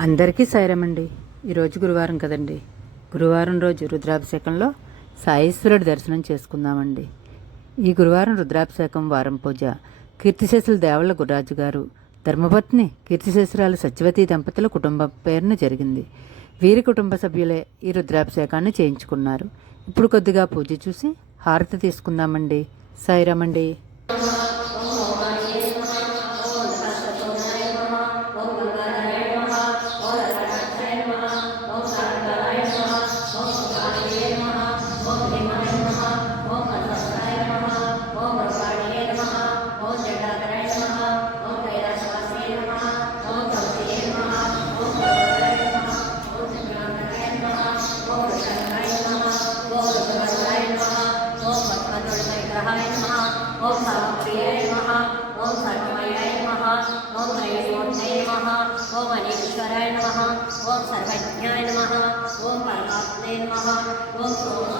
అందరికీ సాయిరామండి. ఈరోజు గురువారం కదండి. గురువారం రోజు రుద్రాభిషేకంలో సాయేశ్వరుడి దర్శనం చేసుకుందామండి. ఈ గురువారం రుద్రాభిషేకం వారం పూజ. కీర్తిశేషుల దేవళ్ళ గుర్రాజు గారు ధర్మపత్ని కీర్తిశేషురాలు సత్యవతి దంపతుల కుటుంబం పేరున జరిగింది. వీరి కుటుంబ సభ్యులే ఈ రుద్రాభిషేకాన్ని చేయించుకున్నారు. ఇప్పుడు కొద్దిగా పూజ చూసి హారతి తీసుకుందామండి. సాయిరామండి. ग्रहाय नमः ॐ सर्वप्रियाय नमः ॐ सर्वमयाय नमः ॐ त्रयमूर्तये नमः ॐ अनेश्वराय नमः ॐ सर्वज्ञाय नमः ॐ परमात्मने नमः ॐ सोम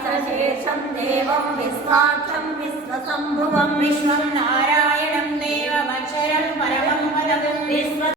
शास्त्रशेषं देवं विश्वाक्षं विश्वसम्भुवं विश्वं नारायणं देवमक्षरं परमं पदम् विश्व